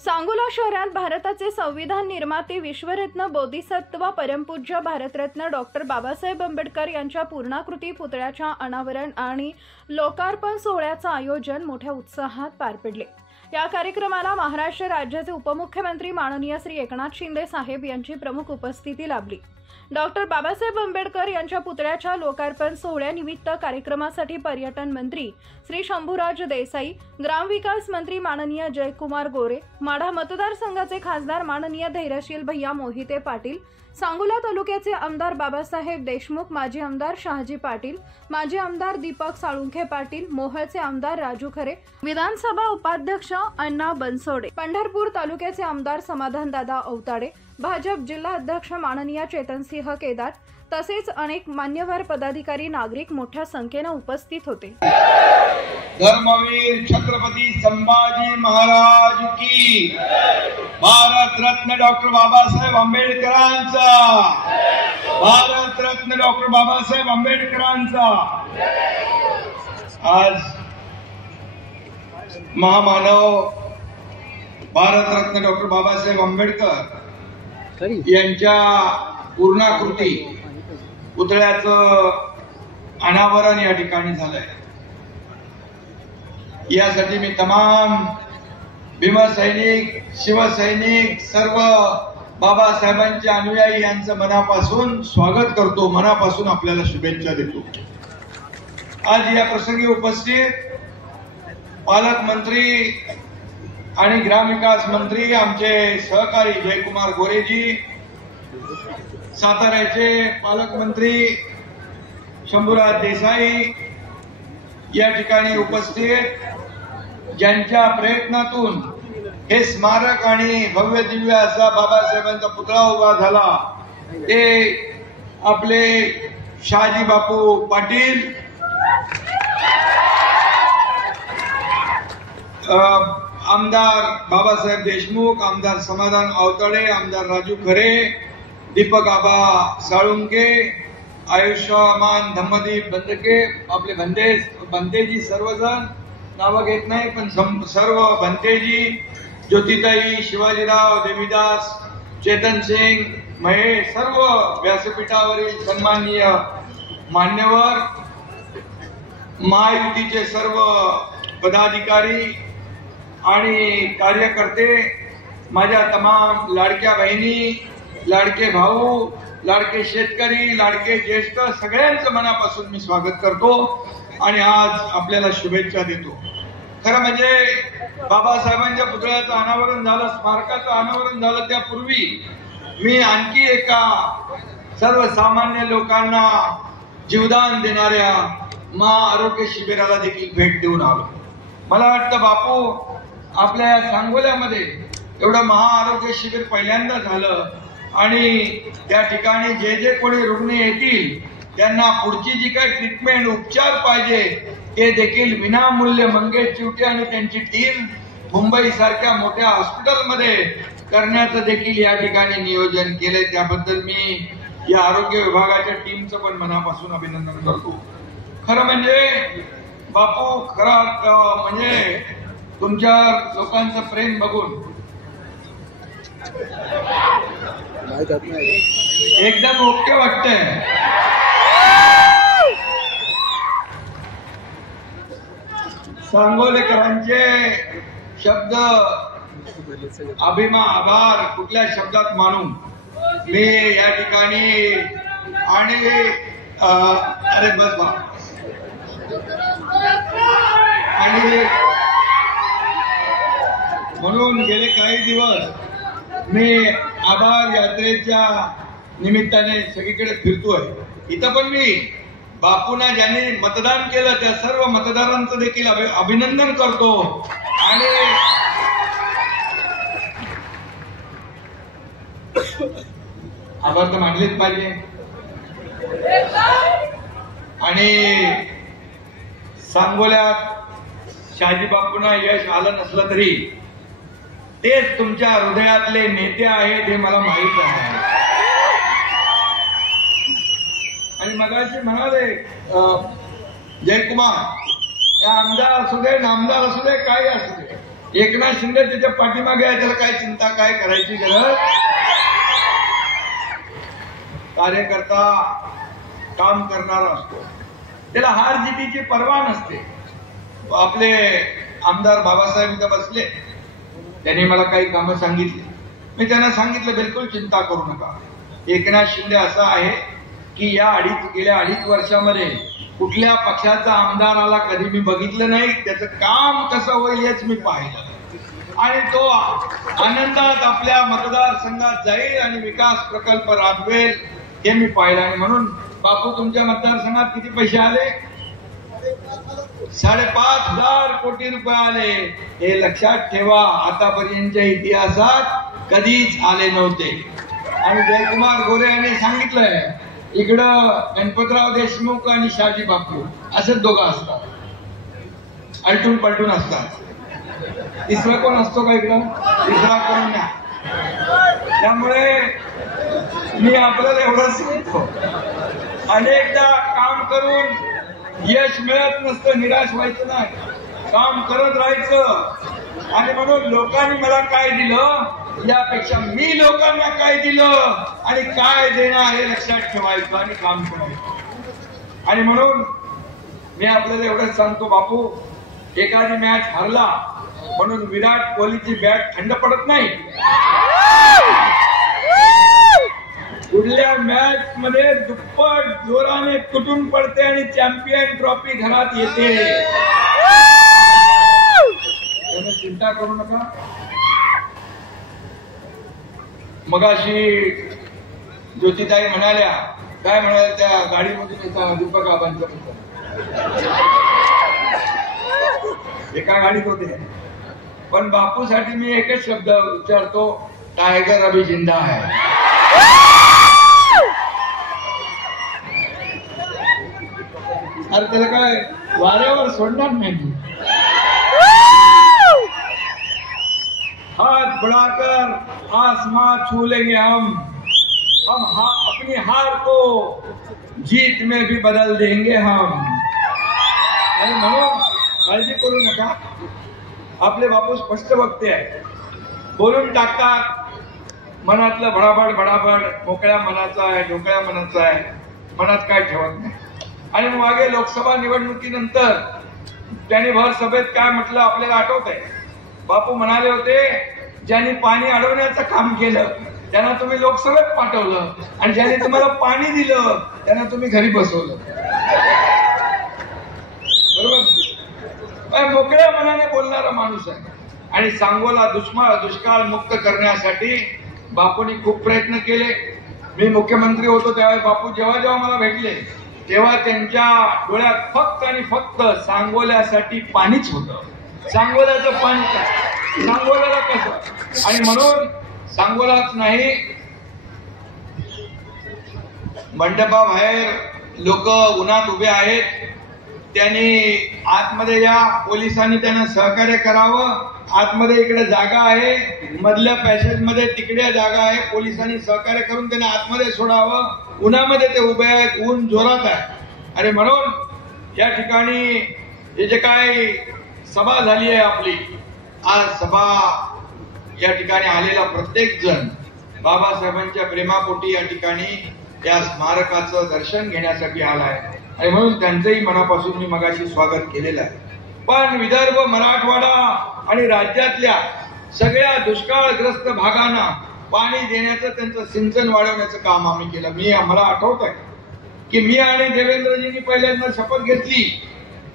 सांगोला शहरात भारताचे संविधान निर्माते विश्वरत्न बोधिसत्व परमपूज्य भारतरत्न डॉक्टर बाबासाहेब आंबेडकर यांच्या पूर्णाकृती पुतळ्याच्या अनावरण आणि लोकार्पण सोहळ्याचं आयोजन मोठ्या उत्साहात पार पडले। या कार्यक्रमाला महाराष्ट्र राज्याचे उपमुख्यमंत्री माननीय श्री एकनाथ शिंदे साहेब यांची प्रमुख उपस्थिती लाभली। डॉक्टर बाबासाहेब आंबेडकर यांच्या पुतळ्याच्या लोकार्पण सोहळ्यानिमित्त कार्यक्रमासाठी पर्यटन मंत्री श्री शंभूराज देसाई, ग्रामविकास मंत्री माननीय जयकुमार गोरे, माढा मतदारसंघाचे खासदार माननीय धैर्यशील भैया मोहिते पाटील, सांगोला तालुक्याचे आमदार बाबासाहेब देशमुख, माजी आमदार शहाजी पाटील, माजी आमदार दीपक साळुंखे पाटील, मोहोळचे आमदार राजू खरे, विधानसभा उपाध्यक्ष अण्णा बनसोडे, पंढरपूर तालुक्याचे आमदार समाधान दादा अवताडे, भाजप जिल्हा अध्यक्ष माननीय चेतनसिंह केदार तसेच अनेक मान्यवर पदाधिकारी नागरिक मोठ्या संख्येने उपस्थित होते। धर्मवीर छत्रपती संभाजी महाराज की, भारत रत्न डॉक्टर बाबासाहेब आंबेडकरांचा, भारत रत्न डॉक्टर बाबासाहेब आंबेडकरांचा। आज महामानव भारत रत्न डॉक्टर बाबासाहेब आंबेडकर यांच्या पूर्णाकृती पुतळ्याचं अनावरण या ठिकाणी झालंय। यासाठी मी तमाम भीमसैनिक, शिवसैनिक, सर्व बाबासाहेबांचे अनुयायी यांचं मनापासून स्वागत करतो, मनापासून आपल्याला शुभेच्छा देतो। आज या प्रसंगी उपस्थित पालकमंत्री आणि ग्रामविकास मंत्री आमचे सहकारी जयकुमार गोरेजी, साताऱ्याचे पालकमंत्री शंभूराज देसाई या ठिकाणी उपस्थित, ज्यांच्या प्रयत्नातून हे स्मारक आणि भव्य दिव्य असा बाबासाहेबांचा पुतळा उभा झाला, ते आपले शहाजी बापू पाटील, आमदार बाबासाहेब देशमुख, आमदार समाधान अवताडे, आमदार राजू खरे, दीपक आबा साळुंके, आयुष्यमान धम्मदीप बंदके, आपले बंतेजी, सर्वजण नावं घेत नाही पण सर्व बंतेजी, ज्योतिताई, शिवाजीराव, देवीदास, चेतन सिंग, महेश, सर्व व्यासपीठावरील सन्माननीय मान्यवर, महायुतीचे सर्व पदाधिकारी आणि कार्यकर्ते, माझ्या तमाम लाडक्या बहिणी, लाडके भाऊ, लाडके शेतकरी, लाडके ज्येष्ठ, सगळ्यांचं मनापासून मी स्वागत करतो आणि आज आपल्याला शुभेच्छा देतो। खरं म्हणजे बाबासाहेबांच्या पुतळ्याचं अनावरण झालं, स्मारकाचं अनावरण झालं, त्यापूर्वी मी आणखी एका सर्वसामान्य लोकांना जीवदान देणाऱ्या महाआरोग्य शिबिराला देखील भेट देऊन आलो। मला वाटतं बापू आपल्या सांगोल्यामध्ये एवढं महाआरोग्य शिबिर पहिल्यांदा झालं आणि त्या ठिकाणी जे जे कोणी रुग्ण येतील त्यांना पुढची जी काही ट्रीटमेंट, उपचार पाहिजे ते देखील विनामूल्य मंगेश चिवटे आणि त्यांची टीम मुंबई सारख्या मोठ्या हॉस्पिटलमध्ये करण्याचं देखील या ठिकाणी नियोजन केलंय। त्याबद्दल मी या आरोग्य विभागाच्या टीमचं पण मनापासून अभिनंदन करतो। खरं म्हणजे बापू, खरं म्हणजे तुमच्या लोकांचं प्रेम बघून एकदम ओके वाटतंय। सांगोलेकरांचे शब्द आभार कुठल्या शब्दात मानून मी या ठिकाणी आणि अरे बस बा आणि म्हणून गेले काही दिवस मी आभार यात्रेच्या निमित्ताने सगळीकडे फिरतोय। इथं पण मी बापूंना ज्यांनी मतदान केलं त्या सर्व मतदारांचं देखील अभिनंदन करतो आणि आभार तर मानलेच पाहिजे। आणि सांगोल्यात शहाजी बापूंना यश आलं नसलं तरी तेच तुमच्या हृदयातले नेते आहेत हे मला माहित आहे। आणि मगाशी म्हणाले जयकुमार, आमदार असू दे, नामदार असू दे, काही असू दे, एकनाथ शिंदे त्याच्या पाठीमागे आहे, त्याला काय चिंता, काय करायची गरज. कार्यकर्ता काम करणारा असतो, त्याला हार जितीची पर्वा नसते. आपले आमदार बाबासाहेब इथं बसले, त्यांनी मला काही कामं सांगितली. मी त्यांना सांगितलं बिलकुल चिंता करू नका. एकनाथ शिंदे असा आहे की गेल्या अडीच वर्षामध्ये कुठल्या पक्षाचा आमदाराला कधी मी बघितलं नाही. त्याचं काम कसं होईल हेच मी पाहिलं आणि तो आनंदात आपल्या मतदारसंघात जाईल आणि विकास प्रकल्प राबवेल हे मी पाहिलं. आणि म्हणून बापू तुमच्या मतदारसंघात किती पैसे आले? 5,500 कोटी रुपये आले. हे लक्षात ठेवा, आतापर्यंतच्या इतिहासात कधीच आले नव्हते. आणि जयकुमार गोरे यांनी सांगितलंय इकडं गणपतराव देशमुख आणि शहाजी बापू असेच दोघं असतात, अलटून पलटून असतात. तिसरा कोण असतो का इकडं? तिसरा कोण नाही. त्यामुळे मी आपल्याला एवढंच सांगतो, अनेकदा काम करून यश मिळत नसतं, निराश व्हायचं नाही, काम करत राहायचं. आणि म्हणून लोकांनी मला काय दिलं यापेक्षा मी लोकांना काय दिलं आणि काय देणार हे लक्षात ठेवायचं आणि काम करायचं. आणि म्हणून मी आपल्याला एवढंच सांगतो बापू, एखादी मॅच हरला म्हणून विराट कोहलीची बॅट थंड पडत नाही. पुढल्या मॅच मध्ये दुप्पट जोराने तुटून पडते आणि चॅम्पियन ट्रॉफी घरात येते. चिंता करू नका. मगाशी ज्योतिताई म्हणाल्या, काय म्हणाल्या त्या गाडीमधून येता दीपक आबांच्या एका गाडीत होते. पण बापूसाठी मी एकच शब्द विचारतो, टायगर अभी जिंदा है. अरे त्याला काय वाऱ्यावर सोडणार नाही. हाथ बढ़ाकर आसमां छू लेंगे हम अपनी हार को जीत में भी बदल देंगे हम. आणि म्हणून काळजी करू नका. आपले बापू स्पष्ट वक्ते आहे, बोलून टाकतात. मनातलं भडाभड भडाभड मोकळ्या मनाचा आहे, ढोकळ्या मनाचा आहे, मनात काय ठेवत नाही. आणि मागे लोकसभा निवडणुकीनंतर त्यांनी भर सभेत काय म्हटलं आपल्याला आठवत आहे. बापू म्हणाले होते, ज्यांनी पाणी अडवण्याचं काम केलं त्यांना तुम्ही लोकसभेत पाठवलं आणि ज्यांनी तुम्हाला पाणी दिलं त्यांना तुम्ही घरी बसवलं. बरोबर? मोकळ्या मनाने बोलणारा माणूस आहे. आणि सांगोला दुष्काळ मुक्त करण्यासाठी बापूंनी खूप प्रयत्न केले. मी मुख्यमंत्री होतो त्यावेळी बापू जेव्हा मला भेटले तेव्हा त्यांच्या डोळ्यात फक्त आणि फक्त सांगोल्यासाठी पाणीच होतं. सांगोल्याचं पाणी काय, सांगोल्याला कसं. आणि म्हणून सांगोलाच नाही, मंडपाबाहेर लोक उन्हात उभे आहेत, त्यांनी आतमध्ये या, पोलिसांनी त्यांना सहकार्य करावं. आतमध्ये इकडे जागा आहे, मधल्या पॅसेज मध्ये तिकडे जागा आहे, पोलिसांनी सहकार्य करून त्यांना आतमध्ये सोडावं. उन्हामध्ये ते उभे आहेत, ऊन जोरात आहे. आणि म्हणून या ठिकाणी हे जे काय सभा झाली आहे आपली, आज सभा या ठिकाणी आलेला प्रत्येक जण बाबासाहेबांच्या प्रेमापोटी या ठिकाणी त्या स्मारकाचं दर्शन घेण्यासाठी आलाय. आणि म्हणून त्यांचंही मनापासून मी मगाशी स्वागत केलेलं आहे. पण विदर्भ, मराठवाडा आणि राज्यातल्या सगळ्या दुष्काळग्रस्त भागांना पाणी देण्याचं, त्यांचं सिंचन वाढवण्याचं काम आम्ही केलं. मला आठवत आहे की मी आणि देवेंद्रजींनी पहिल्यांदा शपथ घेतली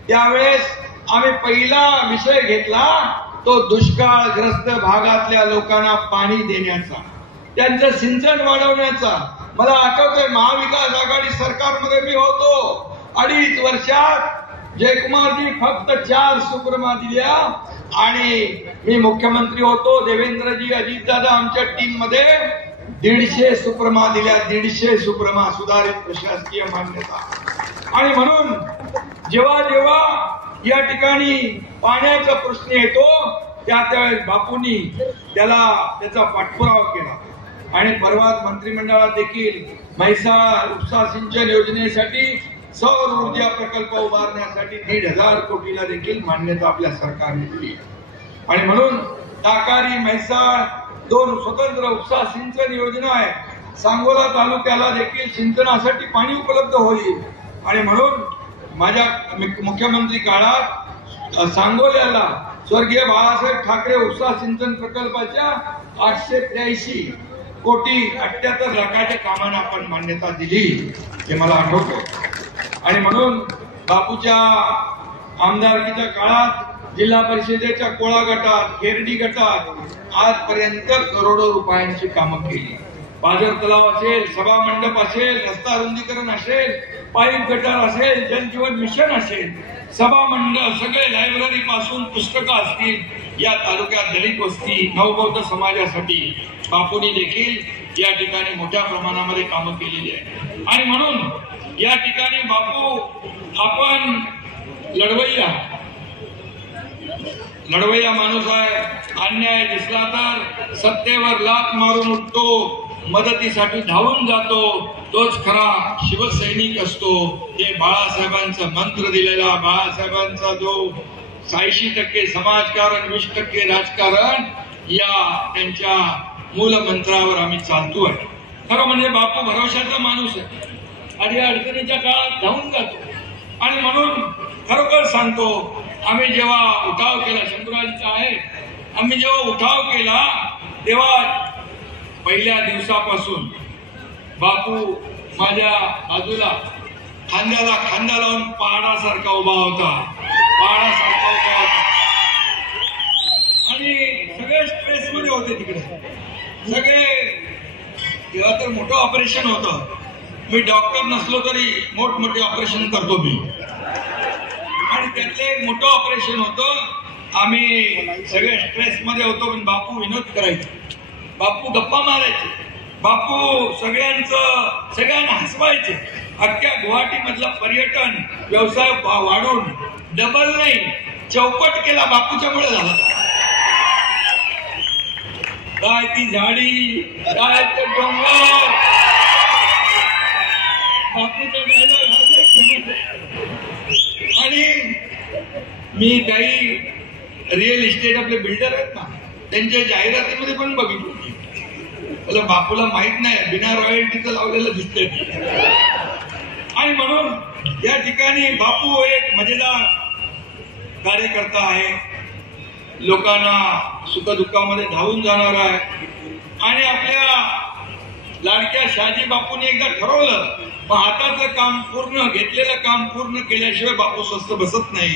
त्यावेळेस आम्ही पहिला विषय घेतला तो दुष्काळग्रस्त भागातल्या लोकांना पाणी देण्याचा, त्यांचं सिंचन वाढवण्याचा. मला आठवतंय महाविकास आघाडी सरकारमध्ये मी होतो, 2.5 वर्षात जयकुमारजी फक्त 4 सुप्रमा दिल्या आणि मी मुख्यमंत्री होतो. देवेंद्रजी, अजितदादा आमच्या टीम मध्ये 150 सुप्रमा दिल्या. 150 सुप्रमा, सुधारित प्रशासकीय मान्यता. आणि म्हणून जेव्हा जेव्हा या ठिकाणी पाण्याचा प्रश्न येतो त्यावेळेस बापूंनी त्याचा पाठपुरावा केला. आणि परवाच मंत्रिमंडळात देखील म्हैसाळ उपसा सिंचन योजनेसाठी सौर ऊर्जा प्रकल्प उभारण्यासाठी 1,500 कोटीला देखील मान्यता आपल्या सरकारने दिली. आणि म्हणून टाकारी म्हैसाळ 2 स्वतंत्र उपसा सिंचन योजना आहे. सांगोला तालुक्याला देखील सिंचनासाठी पाणी उपलब्ध होईल. आणि म्हणून माझ्या मुख्यमंत्री काळात सांगोल्याला स्वर्गीय बाळासाहेब ठाकरे उपसा सिंचन प्रकल्पाच्या 883 कोटी 78 लाखाच्या कामांना आपण मान्यता दिली हे मला आठवतं. आणि म्हणून बापूच्या आमदारकीच्या काळात जिल्हा परिषदेच्या कोळा गटात, खेरडी गटात आजपर्यंत करोडो रुपयांची कामं केली. पाझर तलाव असेल, सभा मंडप असेल, रस्ता रुंदीकरण असेल, पाईप गटार असेल, जलजीवन मिशन असेल, सभा मंडळ, सगळे लायब्ररी पासून पुस्तकं असतील. या तालुक्यात दलित वस्ती, नवबौद्ध समाजासाठी बापूंनी देखील या ठिकाणी मोठ्या प्रमाणामध्ये कामं केलेली आहे. आणि म्हणून या ठिकाणी बापू आपण लढवय्या माणूस आहे. अन्याय दिसला तर सत्तेवर लाथ मारून उठतो, मदतीसाठी धावून जातो, तोच खरा शिवसैनिक असतो. हे बाळासाहेबांचा मंत्र दिलेला, बाळासाहेबांचा जो 80% समाजकारण 20% राजकारण, या त्यांच्या मूल मंत्रावर आम्ही चालतोय. खरं म्हणजे बापू भरवशाचा माणूस आहे आणि अडचणीच्या काळात धावून जातो. आणि म्हणून खरोखर सांगतो, आम्ही जेव्हा उठाव केला, शंभूराजीचा आहे, आम्ही जेव्हा उठाव केला तेव्हा पहिल्या दिवसापासून बापू माझ्या बाजूला खांद्याला खांदा लावून पहाडासारखा उभा होता. आणि सगळे स्ट्रेस मध्ये होते तिकडे सगळे. तेव्हा तर मोठं ऑपरेशन होतं. मी डॉक्टर नसलो तरी मोठमोठे ऑपरेशन करतो मी. आणि त्यातलं एक मोठं ऑपरेशन होतं. आम्ही सगळे स्ट्रेस मध्ये होतो, पण बापू विनोद करायचे, बापू गप्पा मारायचे, बापू सगळ्यांना हसवायचे. अख्ख्या गुवाहाटी मधला पर्यटन व्यवसाय वाढून डबल नाही चौपट केला बापूच्यामुळे झाला. काय ती झाडी, काय ते डोंगर, बापूचा डायलॉग. आणि मी काही रिअल इस्टेट आपले बिल्डर आहेत ना, त्यांच्या जाहिरातीमध्ये पण बघितलं. बापूला माहित नाही, बिना रॉयल्टीचं लावलेलं दिसतंय. आणि म्हणून या ठिकाणी बापू एक मजेदार कार्यकर्ता आहे. लोकांना सुखदुःखामध्ये धावून जाणार आहे. आणि आपल्या लाडक्या शहाजी बापूंनी एकदा ठरवलं, मग हाताचं काम पूर्ण, घेतलेलं काम पूर्ण केल्याशिवाय बापू स्वस्थ बसत नाही,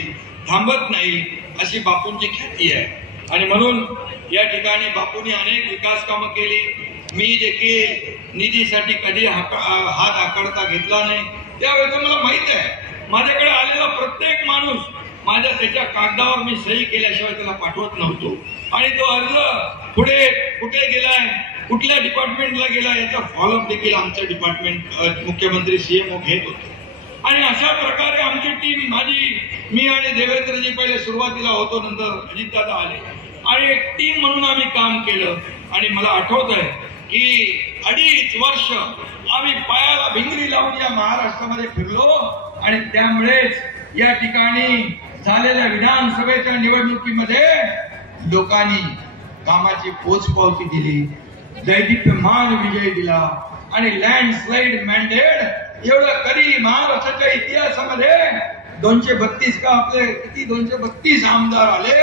थांबत नाही, अशी बापूंची ख्याती आहे. आणि म्हणून या ठिकाणी बापूंनी अनेक विकास कामं केली. मी देखील निधीसाठी कधी हात आकडता घेतला नाही. त्यावेळेस मला माहित आहे, माझ्याकडे आलेला प्रत्येक माणूस त्याच्या कागदावर मी सही केल्याशिवाय त्याला पाठवत नव्हतो. आणि तो अर्ज पुढे कुठे गेलाय, कुठल्या डिपार्टमेंटला गेला, याचा फॉलोअप देखील आमचं डिपार्टमेंट मुख्यमंत्री सीएमओ घेत होते. आणि अशा प्रकारे आमची टीम, मी आणि देवेंद्रजी पहिले सुरुवातीला होतो, नंतर अजितदादा आले, आणि एक टीम म्हणून आम्ही काम केलं. आणि मला आठवत आहे की 2.5 वर्ष आम्ही पायाला भिंगरी लावून या महाराष्ट्रामध्ये फिरलो. आणि त्यामुळेच या ठिकाणी झालेल्या विधानसभेच्या निवडणुकीमध्ये लोकांनी कामाची पोचपावती दिली, दैदिप्यमान विजय दिला. आणि लँडस्लाइड मॅन्डेट एवढं कधी महाराष्ट्राच्या इतिहासामध्ये 232 का आपले किती 232 आमदार आले,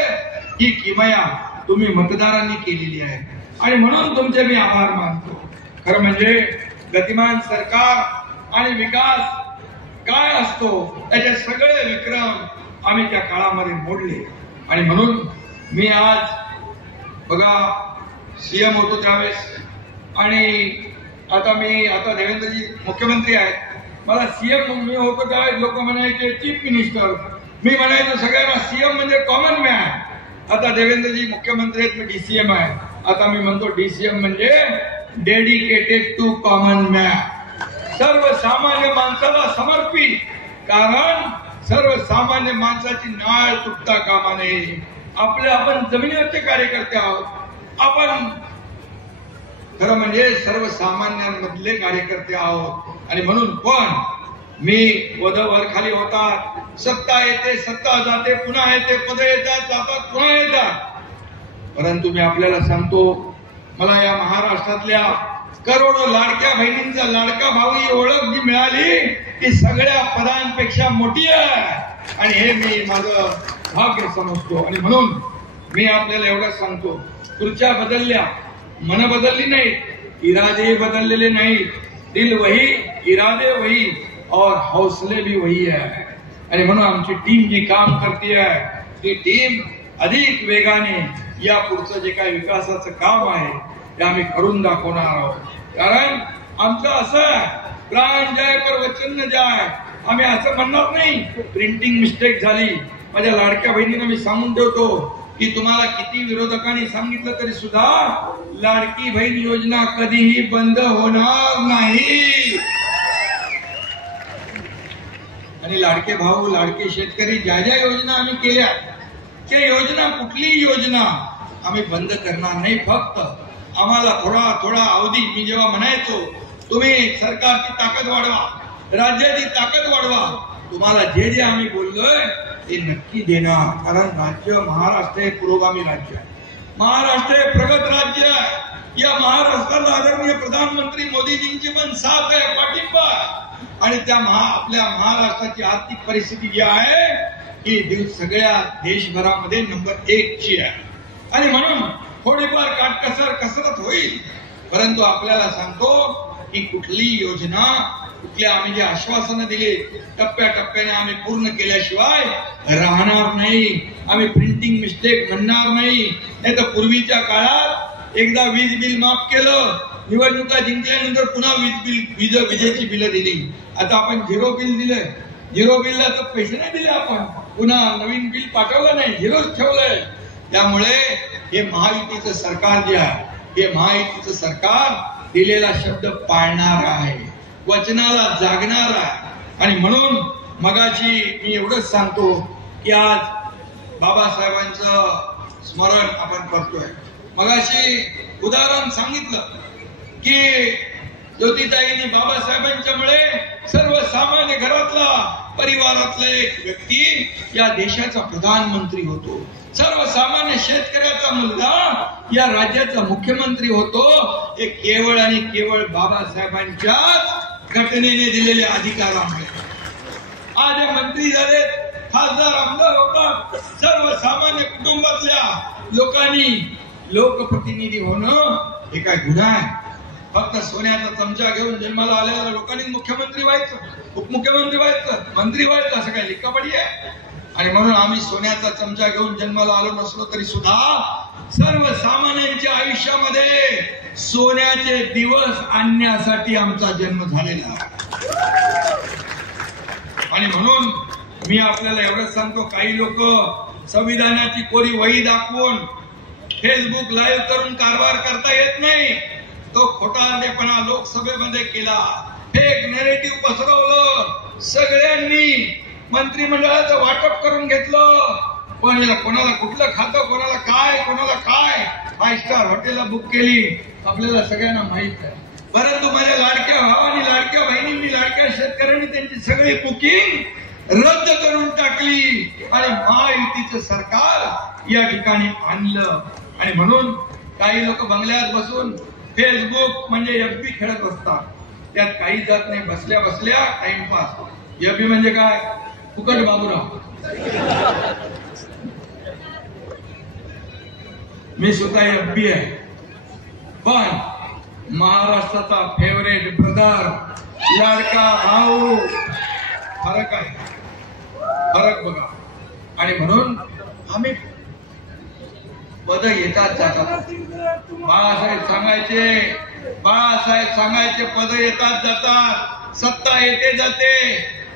ही किमया तुम्ही मतदारांनी केलेली आहे. आणि म्हणून तुमचे मी आभार मानतो. खरं म्हणजे गतिमान सरकार आणि विकास काय असतो त्याचे सगळे विक्रम आम्ही त्या काळामध्ये मोडले. आणि म्हणून मी आज बघा सीएम होतो त्यावेळेस, आणि आता देवेंद्रजी मुख्यमंत्री आहेत. मला सीएम मी होतो त्यावेळेस लोक म्हणायचे चीफ मिनिस्टर, मी म्हणायचो सगळ्यांना सीएम म्हणजे कॉमन मॅन. आता देवेंद्रजी मुख्यमंत्री आहेत, मी डीसीएम आहे. आता मी म्हणतो डीसीएम म्हणजे डेडिकेटेड टू कॉमन मॅन, सर्वसामान्य माणसाला समर्पित. कारण सर्वसामान्य माणसाची नाळ तुटता कामा नये. आपण जमिनीवरचे कार्यकर्ते आहोत. आपण खरं म्हणजे सर्वसामान्यांमधले कार्यकर्ते आहोत. आणि म्हणून पण मी पदावर खाली होतात, सत्ता येते, सत्ता जाते, पुन्हा येते, पद येतात, जातात, पुन्हा येतात. परंतु मी आपल्याला सांगतो, मला या महाराष्ट्रातल्या करोडो लाडक्या बहिणींचा लाडका भाऊ ही ओळख जी मिळाली ती सगळ्या पदांपेक्षा मोठी आहे आणि हे मी माझं भाग्य समजतो. आणि म्हणून मी आपल्याला एवढंच सांगतो, खुर्च्या बदलल्या, मन बदलली नाही, इरादे बदललेले नाही. दिल वही, इरादे वही और हौसले भी वही है. आणि म्हणून आमची टीम जी काम करते आहे ती टीम अधिक वेगाने या पुढचं जे काही विकासाचं काम आहे ते आम्ही करून दाखवणार आहोत. कारण आमचं असं प्राण जाय पर वचन न जाय. आम्ही असं म्हणणार नाही प्रिंटिंग मिस्टेक झाली. माझ्या लाडक्या बहिणींना मी सांगून ठेवतो की तुम्हाला किती विरोधकांनी सांगितलं तरी सुद्धा लाडकी बहीण योजना कधीही बंद होणार नाही. आणि लाडके भाऊ, लाडके शेतकरी, ज्या ज्या योजना आम्ही केल्या त्या योजना, कुठलीही योजना आम्ही बंद करणार नाही. फक्त आम्हाला थोडा थोडा अवधी, मी जेव्हा म्हणायचो तुम्ही सरकारची ताकद वाढवा, राज्याची ताकद वाढवा, तुम्हाला जे जे आम्ही बोललोय ते नक्की देणार. कारण राज्य महाराष्ट्र हे पुरोगामी राज्य आहे, महाराष्ट्र हे प्रगत राज्य आहे. या महाराष्ट्राला आदरणीय प्रधानमंत्री मोदीजींची पण साथ आहे, पाठिंबा. आणि त्या आपल्या महाराष्ट्राची आर्थिक परिस्थिती जी आहे ही सगळ्या देशभरामध्ये नंबर 1 ची आहे. आणि म्हणून थोडीफार काटकसर कसरत होईल, परंतु आपल्याला सांगतो की कुठली योजना, कुठल्या आम्ही जे आश्वासनं दिली टप्प्याटप्प्याने आम्ही पूर्ण केल्याशिवाय राहणार नाही. आम्ही प्रिंटिंग मिस्टेक म्हणणार नाही. नाही तर पूर्वीच्या काळात एकदा वीज बिल माफ केलं, निवडणुका जिंकल्यानंतर पुन्हा विजेची बिलं दिली. आता आपण झिरो बिल दिलंय, झिरो बिलला तर पैसे नाही दिले, आपण पुन्हा नवीन बिल पाठवलं नाही, झिरोच ठेवलंय. त्यामुळे हे महायुतीचं सरकार जे आहे, हे महायुतीचं सरकार दिलेला शब्द पाळणार आहे, वचनाला जागणार आहे. आणि म्हणून मगाशी मी एवढंच सांगतो की आज बाबासाहेबांचं स्मरण आपण करतोय. मगाशी उदाहरण सांगितलं की ज्योतिताईंनी बाबासाहेबांच्यामुळे सर्वसामान्य घरातला, परिवारातला एक व्यक्ती या देशाचा प्रधानमंत्री होतो. सर्वसामान्य शेतकऱ्याचा मुलगा या राज्याचा मुख्यमंत्री होतो. हे केवळ आणि केवळ बाबासाहेबांच्याच घटनेने दिलेल्या अधिकारामुळे. आज हे मंत्री झाले, खासदार, आमदार होतात. सर्वसामान्य कुटुंबातल्या लोकांनी लोकप्रतिनिधी होणं हे काय गुन्हा आहे? फक्त सोन्याचा चमचा घेऊन जन्माला आलेल्या लोकांनी मुख्यमंत्री व्हायचं, उपमुख्यमंत्री व्हायचं, मंत्री व्हायचं असं काय लिखापडी आहे? आणि म्हणून आम्ही सोन्याचा चमचा घेऊन जन्माला आलो नसलो तरी सुद्धा सर्वसामान्यांच्या आयुष्यामध्ये सोन्याचे दिवस आणण्यासाठी आमचा जन्म झालेला आहे. आणि म्हणून मी आपल्याला एवढंच सांगतो, काही लोक संविधानाची कोरी वही दाखवून फेसबुक लाईव्ह करून कारभार करता येत नाही. तो खोटारडेपणा लोकसभेमध्ये केला, फेक नरेटिव्ह पसरवलं, सगळ्यांनी मंत्रिमंडळाचं वाटप करून घेतलं. पण याला कोणाला कुठलं खातं, कोणाला काय, कोणाला काय, 5 स्टार हॉटेलला बुक केली, आपल्याला सगळ्यांना माहित आहे. परंतु माझ्या लाडक्या भावांनी, लाडक्या बहिणींनी, लाडक्या शेतकऱ्यांनी त्यांची सगळी बुकिंग रद्द करून टाकली आणि महायुतीचं सरकार या ठिकाणी आणलं. आणि म्हणून काही लोक बंगल्यात बसून फेसबुक म्हणजे FB खेळत असतात. त्यात काही जात नाही, बसल्या बसल्या टाइमपास. FB म्हणजे काय? फुकट बाबूराव. मी स्वतः FB आहे, पण महाराष्ट्राचा फेवरेट ब्रदर, लाडका भाऊ, फरक आहे, फरक बघा. आणि म्हणून आम्ही पद येतात जातात. बाळासाहेब सांगायचे पद येतात जातात, सत्ता येते जाते,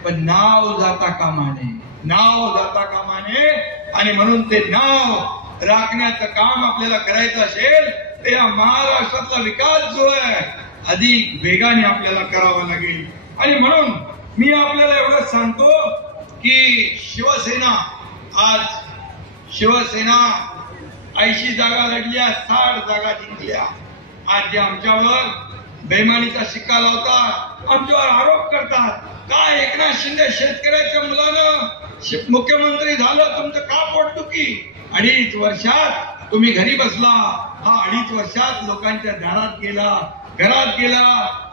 पण नाव जाता कामा नये, नाव जाता कामा नये. आणि म्हणून ते नाव राखण्याचं काम आपल्याला करायचं असेल तर या महाराष्ट्रातला विकास जो आहे अधिक वेगाने आपल्याला करावा लागेल. आणि म्हणून मी आपल्याला एवढंच सांगतो की शिवसेना 80 जागा लढल्या, 60 जागा जिंकल्या. आज जे आमच्यावर बेईमानीचा शिक्का लावतात, आमच्यावर आरोप करतात, काय एकनाथ शिंदे शेतकऱ्याच्या मुलानं मुख्यमंत्री झालं, तुमचं का पोटदुखी? 2.5 वर्षात तुम्ही घरी बसला, हा 2.5 वर्षात लोकांच्या दारात गेला, घरात गेला,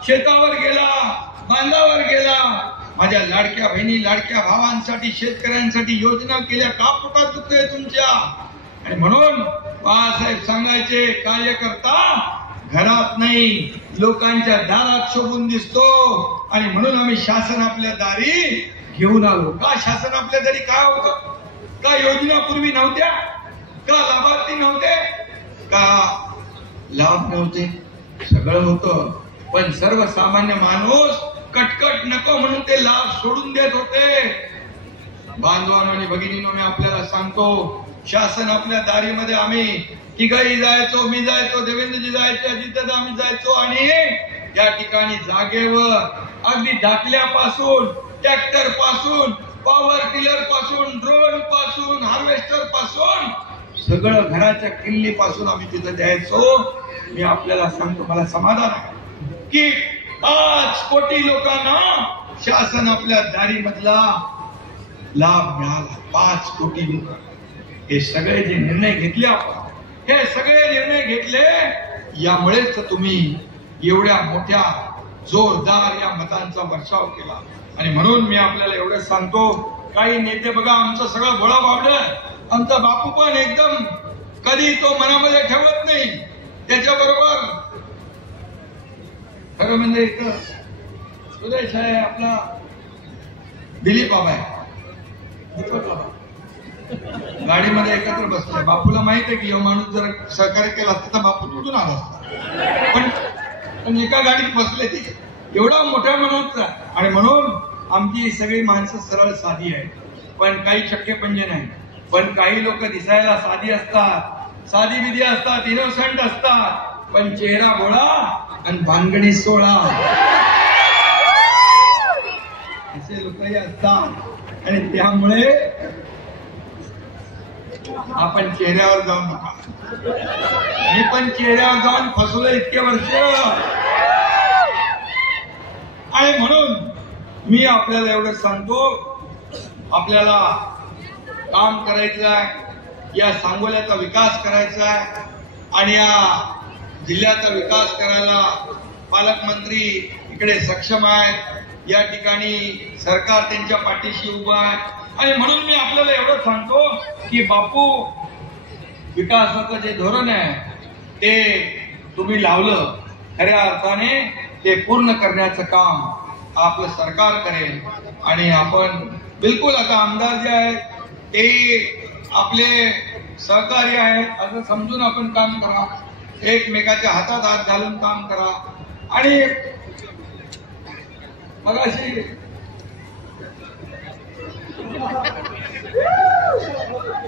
शेतावर गेला, बांधावर गेला. माझ्या लाडक्या बहिणी, लाडक्या भावांसाठी, शेतकऱ्यांसाठी योजना केल्या का पोटात दुखतंय तुमच्या? आणि म्हणून बाळासाहेब सांगायचे, कार्यकर्ता घरात नाही लोकांच्या दारात शोभून दिसतो. आणि म्हणून आम्ही शासन आपल्या दारी घेऊन आलो. का शासन आपल्या दारी काय होतं? का योजना पूर्वी नव्हत्या? का लाभार्थी नव्हते? का लाभ नव्हते? सगळं होतं, पण सर्वसामान्य माणूस कटकट नको म्हणून ते लाभ सोडून देत होते. बांधवांनो आणि भगिनींनो, मी आपल्याला सांगतो, शासन आपल्या दारीमध्ये आम्ही तिघही जायचो, मी जायचो, देवेंद्रजी जायचे, अजितदादा आम्ही जायचो. आणि या ठिकाणी जागेवर अगदी दाखल्यापासून, ट्रॅक्टर पासून, पॉवर टिलर पासून, ड्रोन पासून, हार्वेस्टर पासून सगळं घराच्या किल्ली पासून आम्ही तिथं द्यायचो. मी आपल्याला सांगतो, मला समाधान आहे की 5 कोटी लोकांना शासन आपल्या दारी मधला लाभ मिळाला. 5 कोटी लोक. हे सगळे जे निर्णय घेतले आपण, हे सगळे निर्णय घेतले यामुळेच तुम्ही एवढ्या मोठ्या जोरदार या मतांचा वर्षाव केला. आणि म्हणून मी आपल्याला एवढं सांगतो, काही नेते बघा आमचं सगळं भोळा बावडं, आमचा बापू पण एकदम कधी तो मनामध्ये ठेवत नाही. त्याच्याबरोबर खरं म्हणजे इथं सुरेश आहे, आपला दिलीप बाबा आहे, गाडीमध्ये एकत्र बसले. बापूला माहित आहे की माणूस जर सहकार्य केला असता तर बापू तुटून आला असता, पण एका गाडीत बसले ते, एवढा मोठ्या मनाचा. आणि म्हणून आमची सगळी माणसं सरळ साधी आहेत, पण काही शक्य पंजे नाही. पण काही लोक दिसायला साधी असतात, साधी विधी असतात, इनोसंट असतात, पण चेहरा भोळा आणि भानगडी 16 असे लोकही असतात. आणि त्यामुळे आपण चेहऱ्यावर जाऊ नका. मी पण चेहऱ्यावर जाऊन फसलो इतके वर्ष. आणि म्हणून मी आपल्याला एवढं सांगतो, आपल्याला काम करायचं आहे, या सांगोल्याचा विकास करायचा आहे. आणि या जिल्ह्याचा विकास करायला पालकमंत्री इकडे सक्षम आहेत. या ठिकाणी सरकार त्यांच्या पाठीशी उभं आहे. आणि म्हणून मी आपल्याला एवढं सांगतो की बापू विकासाचं जे धोरण आहे ते तुम्ही लावलं, खऱ्या अर्थाने ते पूर्ण करण्याचं काम आपलं सरकार करेल. आणि आपण बिलकुल आता आमदार जे आहेत ते आपले सहकारी आहेत असं समजून आपण काम करा, एकमेकाच्या हातात हात घालून काम करा. आणि मगाशी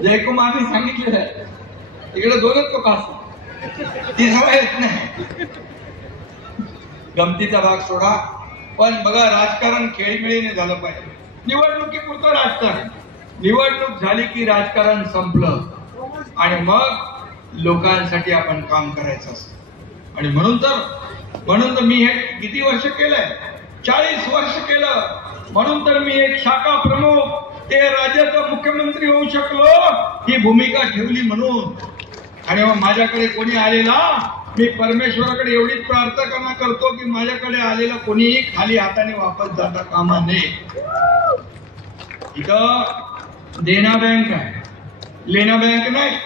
जयकुमारने सांगितलेलं आहे, इकडे 2च लोक असतात, तिसरा येत नाही. गमतीचा भाग सोडा, पण बघा राजकारण खेळीमेळीने झालं पाहिजे. निवडणुकीपुरतं राजकारण, निवडणूक झाली की राजकारण संपलं आणि मग लोकांसाठी आपण काम करायचं असतं. आणि म्हणून तर मी हे किती वर्ष केलंय, 40 वर्ष केलं. म्हणून तर मी एक शाखा प्रमुख, ते राज्याचा मुख्यमंत्री होऊ शकलो, ही भूमिका ठेवली म्हणून. आणि मग माझ्याकडे कोणी आलेला, मी परमेश्वराकडे एवढीच प्रार्थना करतो की माझ्याकडे आलेला कोणीही खाली हाताने वापस जाता कामा नये. इथं देना बँक आहे, लेना बँक नाही.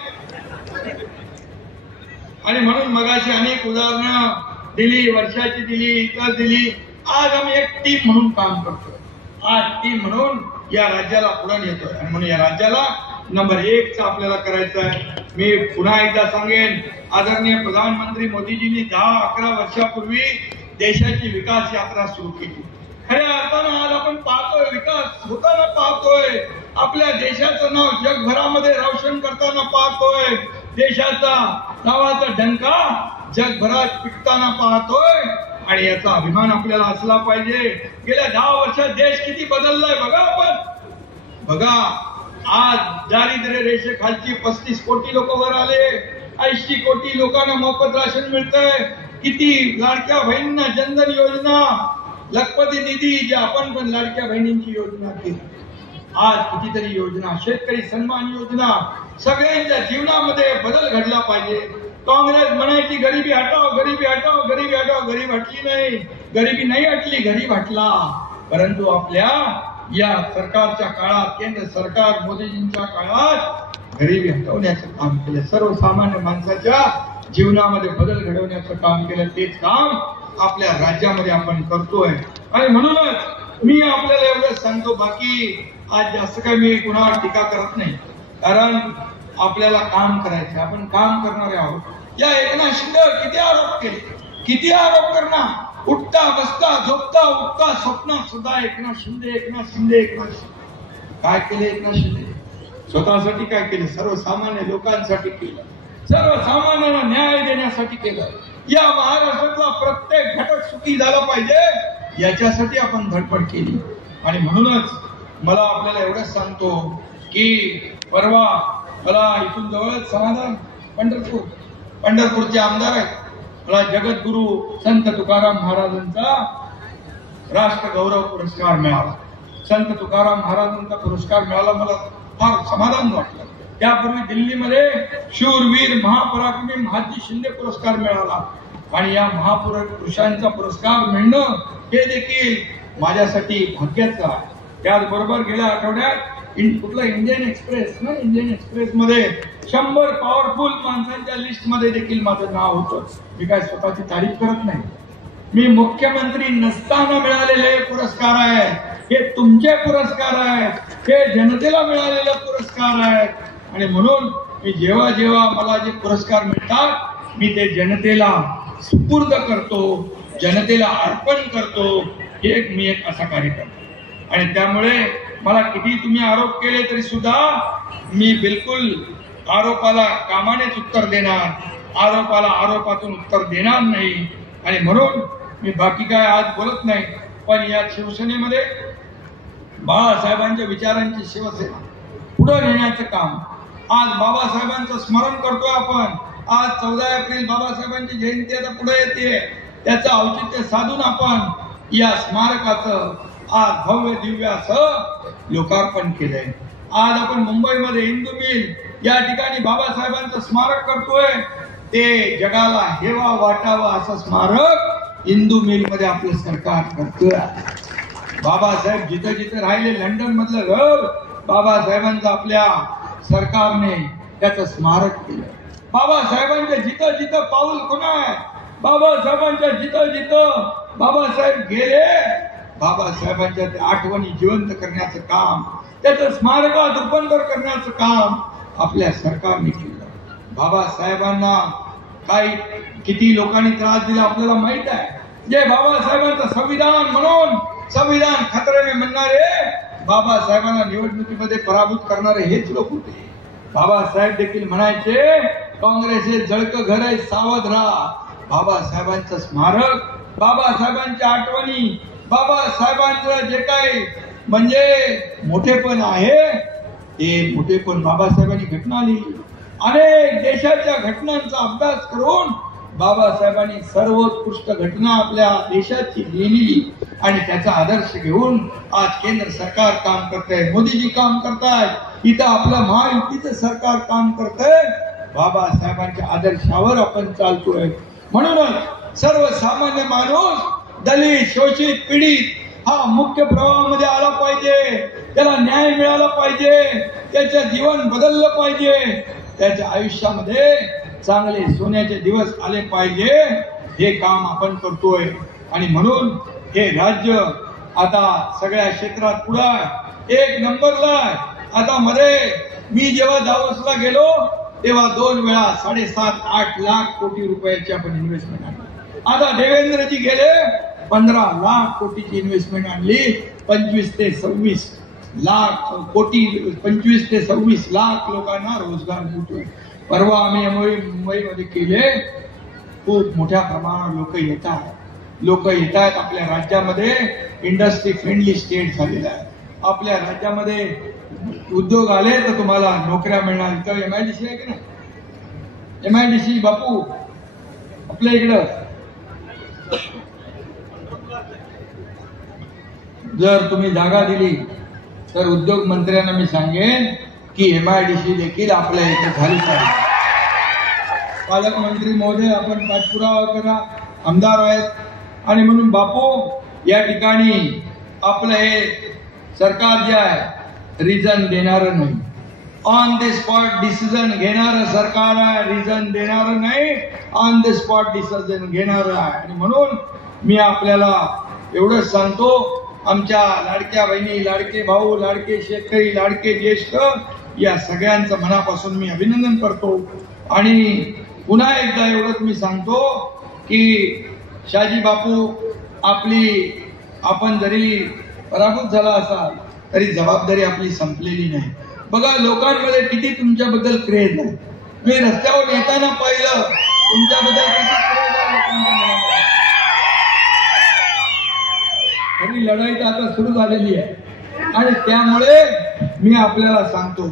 आणि म्हणून मगाशी अनेक उदाहरणं दिली, वर्षाची दिली, इतर दिली. आज आम्ही एक टीम म्हणून काम करतो. आज टीम म्हणून या राज्याला पुढे नेतोय. आणि म्हणून या राज्याला नंबर 1 आपल्याला करायचं आहे. मी पुन्हा एकदा सांगेन, आदरणीय प्रधानमंत्री मोदीजींनी 10-11 वर्षापूर्वी देशाची विकास यात्रा सुरू केली. खऱ्या अर्थानं आज आपण पाहतोय, विकास होताना पाहतोय, आपल्या देशाचं नाव जगभरामध्ये रोशन करताना पाहतोय, देशाचा नावाचा डंका जगभरात पिकताना पाहतोय. आणि याचा अभिमान आपल्याला असला पाहिजे. गेल्या 10 वर्षात देश किती बदललाय बघा आपण. बघा, आज दारिद्र्य रेषेखालची 35 कोटी लोक वर आले, 80 कोटी लोकांना मोफत राशन मिळतंय. किती लाडक्या बहिणींना जनधन योजना, लखपती निधी, जे आपण पण लाडक्या बहिणींची योजना केली. आज कितीतरी योजना, शेतकरी सन्मान योजना, सगळ्यांच्या जीवनामध्ये बदल घडला पाहिजे. काँग्रेस म्हणायची गरिबी हटाव, गरिबी हटाव, गरिबी हटाव. गरीब हटली नाही, गरिबी नाही हटली, गरीब हटला. परंतु आपल्या या सरकारच्या काळात, केंद्र सरकार मोदीजींच्या काळात गरिबी हटवण्याचं काम केलं. सर्वसामान्य माणसाच्या जीवनामध्ये बदल घडवण्याचं काम केलं. तेच काम आपल्या राज्यामध्ये आपण करतोय. आणि म्हणूनच मी आपल्याला एवढं सांगतो, बाकी आज जास्त काही मी कुणावर टीका करत नाही, कारण आपल्याला काम करायचं, आपण काम करणारे आहोत. या एकनाथ शिंदे किती आरोप केले, किती आरोप करणार. उठता बसता झोपता उठता स्वप्नात सुद्धा एकनाथ शिंदे, एकनाथ शिंदे, एकनाथ शिंदे. काय केले एकनाथ शिंदे? स्वतःसाठी काय केलं? सर्वसामान्य लोकांसाठी केलं, सर्वसामान्यांना न्याय देण्यासाठी केलं. या महाराष्ट्रातला प्रत्येक घटक सुखी झाला पाहिजे याच्यासाठी आपण धडपड केली. आणि म्हणूनच मला आपल्याला एवढंच सांगतो की परवा मला इथून जवळच समाधान पंढरपूरचे आमदार आहेत. मला जगद्गुरु संत तुकाराम महाराजांचा राष्ट्र गौरव पुरस्कार मिळाला. संत तुकाराम महाराजांचा पुरस्कार मिळाला, मला फार समाधान वाटलं. त्यापूर्वी दिल्लीमध्ये शूरवीर महापराक्रमी महाजी शिंदे पुरस्कार मिळाला. आणि या महापुरुषांचा पुरस्कार मिळणं हे देखील माझ्यासाठी भाग्याचं आहे. त्याचबरोबर गेल्या आठवड्यात कुठला इंडियन एक्सप्रेस ना, इंडियन एक्सप्रेस मध्ये 100 पॉवरफुल माणसांच्या लिस्ट मध्ये देखील माझं नाव होतं. मी काय स्वतःची तारीफ करत नाही. मी मुख्यमंत्री नसताना मिळालेले पुरस्कार आहेत, हे तुमचे पुरस्कार आहेत, हे जनतेला मिळालेले पुरस्कार आहेत. आणि म्हणून मी जेव्हा जेव्हा मला जे पुरस्कार मिळतात मी ते जनतेला सुपूर्द करतो, जनतेला अर्पण करतो. मी एक असा कार्यक्रम. आणि त्यामुळे मला किती तुम्ही आरोप केले तरी सुद्धा मी बिलकुल आरोपाला कामानेच उत्तर देणार, आरोपाला आरोपातून उत्तर देणार नाही. आणि म्हणून मी बाकी काय आज बोलत नाही. पण या शिवसेनेमध्ये बाळासाहेबांच्या विचारांची शिवसेना पुढे नेण्याचं काम, आज बाबासाहेबांचं स्मरण करतोय आपण. आज 14 एप्रिल बाबासाहेबांची जयंती आता पुढे येते, त्याचं औचित्य साधून आपण या स्मारकाचं आज भव्य दिव्य असं लोकार्पण केलंय. आज आपण मुंबईमध्ये हिंदू मिल या ठिकाणी बाबासाहेबांचं स्मारक करतोय. ते जगाला हेवा वाटावं असं स्मारक हिंदू मिल मध्ये आपलं सरकार करतोय. बाबासाहेब जिथं जिथं राहिले, लंडन मधलं घर बाबासाहेबांचं आपल्या सरकारने त्याचं स्मारक केलं. बाबासाहेबांच्या जिथं जिथं पाऊल खुणा आहे, बाबासाहेबांच्या जिथं जिथं बाबासाहेब गेले, बाबासाहेबांच्या त्या आठवणी जिवंत करण्याचं काम, त्याचं स्मारकात रूपांतर करण्याचं काम आपल्या सरकारने केलं. बाबासाहेबांना काही किती लोकांनी त्रास दिला आपल्याला माहित आहे. जे बाबासाहेबांचं संविधान म्हणून संविधान खतऱ्याने म्हणणारे, बाबासाहेबांना निवडणुकीमध्ये पराभूत करणारे हेच लोक होते. बाबासाहेब देखील म्हणायचे काँग्रेस हे जळकं घर आहे, सावध राहा. बाबासाहेबांचं स्मारक, बाबासाहेबांच्या आठवणी, बाबासाहेबांचं जे काही म्हणजे मोठेपण आहे, ते मोठेपण बाबासाहेबांनी घटना लिहिली. अनेक देशाच्या घटनांचा अभ्यास करून बाबासाहेबांनी सर्वोत्कृष्ट घटना आपल्या देशाची लिहिली. आणि त्याचा आदर्श घेऊन आज केंद्र सरकार काम करतंय, मोदीजी काम करतायत, इथं आपलं महायुतीचं सरकार काम करतंय. बाबासाहेबांच्या आदर्शावर आपण चालतोय. म्हणूनच सर्वसामान्य माणूस, दलित, शोषित, पीडित हा मुख्य प्रवाहामध्ये आला पाहिजे. त्याला न्याय मिळाला पाहिजे, त्याचं जीवन बदललं पाहिजे, त्याच्या आयुष्यामध्ये चांगले सोन्याचे दिवस आले पाहिजे. हे काम आपण करतोय. आणि म्हणून हे राज्य आता सगळ्या क्षेत्रात पुढे एक नंबरला आहे. आता मध्ये मी जेव्हा दावोसला गेलो तेव्हा 2 वेळा 7.5-8 लाख कोटी रुपयाची आपण इन्व्हेस्टमेंट आणली. आता देवेंद्रजी गेले 15 लाख कोटीची इन्व्हेस्टमेंट आणली. 25 ते 26 लाख कोटी, 25 ते 26 लाख लोकांना रोजगार मिळतोय. परवा आम्ही मुंबईमध्ये केले. खूप मोठ्या प्रमाणावर लोक येत आहेत. आपल्या राज्यामध्ये इंडस्ट्री फ्रेंडली स्टेट झालेला आहे. आपल्या राज्यामध्ये उद्योग आले तर तुम्हाला नोकऱ्या मिळणार. इथं MIDC आहे की नाही, MIDC बापू आपल्या इकडं जर तुम्ही जागा दिली तर उद्योग मंत्र्यांना मी सांगेन की MIDC देखील आपल्या इथे झाली पाहिजे. पालकमंत्री महोदय, आपण पाठपुरावा करा, आमदार आहेत आणि म्हणून बापू या ठिकाणी आपलं हे सरकार जे आहे रिझन देणारं नाही, ऑन द स्पॉट डिसिजन घेणारं सरकार आहे, रिझन देणारं नाही, ऑन द स्पॉट डिसिजन घेणारं आहे. आणि म्हणून मी आपल्याला एवढंच सांगतो, आमच्या लाडक्या बहिणी, लाडके भाऊ, लाडके शेतकरी, लाडके ज्येष्ठ या सगळ्यांचं मनापासून मी अभिनंदन करतो. आणि पुन्हा एकदा एवढंच मी सांगतो की शहाजी बापू, आपण जरी पराभूत झाला असाल तरी जबाबदारी आपली संपलेली नाही. बघा, लोकांमध्ये किती तुमच्याबद्दल क्रेज आहे. मी रस्त्यावर येताना पाहिलं तुमच्याबद्दल किती क्रेज आहे लोकांच्या. खरी लढाई तर आता सुरू झालेली आहे आणि त्यामुळे मी आपल्याला सांगतो,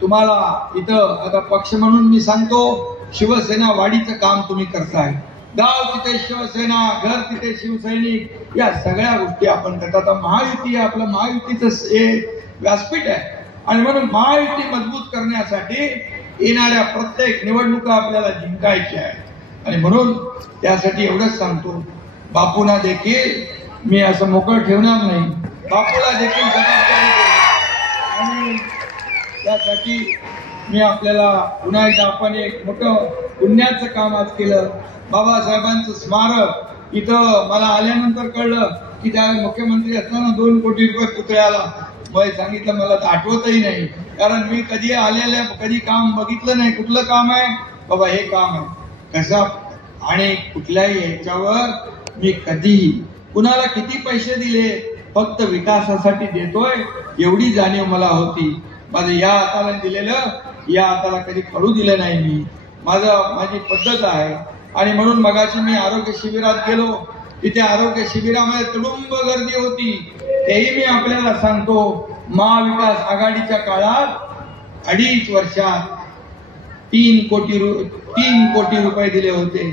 तुम्हाला इथं आता पक्ष म्हणून मी सांगतो, शिवसेना वाढीचं काम तुम्ही करताय. गाव तिथे शिवसेना, घर तिथे शिवसैनिक, या सगळ्या गोष्टी आपण करतात. महायुती आहे, आपलं महायुतीचं हे व्यासपीठ आहे आणि म्हणून महायुती मजबूत करण्यासाठी येणाऱ्या प्रत्येक निवडणुका आपल्याला जिंकायच्या आहेत. आणि म्हणून त्यासाठी एवढंच सांगतो, बापूंना देखील मी असं मोकळं ठेवणार नाही, बापूला देखील जबाबदारी देणार. आणि त्यासाठी मी आपल्याला पुन्हा एकदा, आपण एक मोठं पुण्याचं काम आज केलं. बाबासाहेबांचं स्मारक इथं मला आल्यानंतर कळलं की त्यावेळी मुख्यमंत्री असताना 2 कोटी रुपये पुतळ्याला मला सांगितलं. मला तर आठवतही नाही, कारण मी कधी काम बघितलं नाही. कुठलं काम आहे बाबा, हे काम आहे कसा, आणि कुठल्याही ह्याच्यावर मी कधी कुणाला किती पैसे दिले, फक्त विकासासाठी देतोय एवढी जाणीव मला होती. माझं या हाताला दिलेलं या हाताला कधी कळू दिलं नाही मी. माझी पद्धत आहे. आणि म्हणून मगाशी मी आरोग्य शिबिरात गेलो, तिथे आरोग्य शिबिरामध्ये तुडुंब गर्दी होती. तेही मी आपल्याला सांगतो, महाविकास आघाडीच्या काळात 2.5 वर्षात 3 कोटी रुपये दिले होते.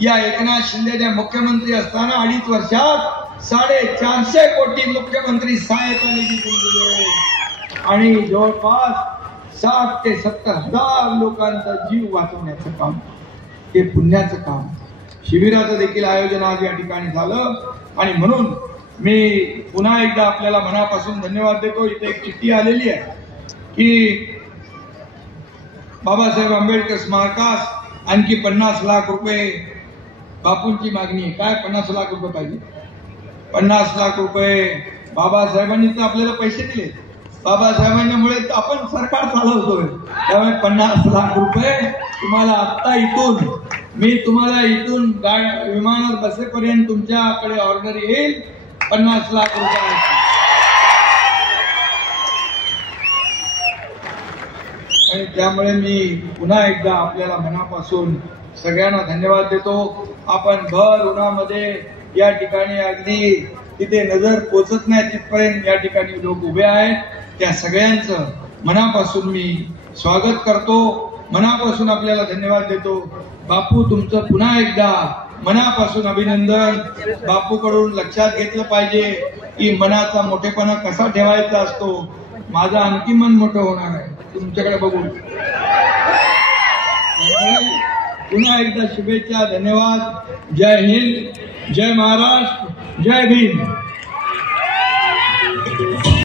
या एकनाथ शिंदे मुख्यमंत्री असताना 2.5 वर्षात 450 कोटी मुख्यमंत्री सहायता निधीतून दिले आणि जवळपास 60 ते 70 हजार लोकांचा जीव वाचवण्याचं काम, हे पुण्याचं काम. शिबिराचं देखील आयोजन आज या ठिकाणी झालं आणि म्हणून मी पुन्हा एकदा आपल्याला मनापासून धन्यवाद देतो. इथे एक चिठ्ठी आलेली आहे की बाबासाहेब आंबेडकर स्मारकास आणखी 50 लाख रुपये बापूंची मागणी आहे. काय 50 लाख रुपये पाहिजे? 50 लाख रुपये बाबासाहेबांनी तर आपल्याला पैसे दिले, बाबासाहेबांच्यामुळे आपण सरकार चालवतोय. त्यामुळे 50 लाख रुपये तुम्हाला आत्ता मी तुम्हाला इथून विमानात बसेपर्यंत तुमच्याकडे ऑर्डर येईल 50 लाख रुपये. आणि त्यामुळे मी पुन्हा एकदा आपल्याला मनापासून सगळ्यांना धन्यवाद देतो. आपण भर उन्हामध्ये या ठिकाणी अगदी तिथे नजर पोचत नाही तिथपर्यंत या ठिकाणी लोक उभे आहेत. त्या सगळ्यांचं मनापासून मी स्वागत करतो, मनापासून आपल्याला धन्यवाद देतो. बापू, तुमचं पुन्हा एकदा मनापासून अभिनंदन. बापूकडून लक्षात घेतलं पाहिजे की मनाचा मोठेपणा कसा ठेवायचा असतो. माझं आणखी मन मोठं होणार आहे तुमच्याकडे बघून. पुन्हा एकदा शुभेच्छा, धन्यवाद. जय हिंद, जय महाराष्ट्र, जय भीम.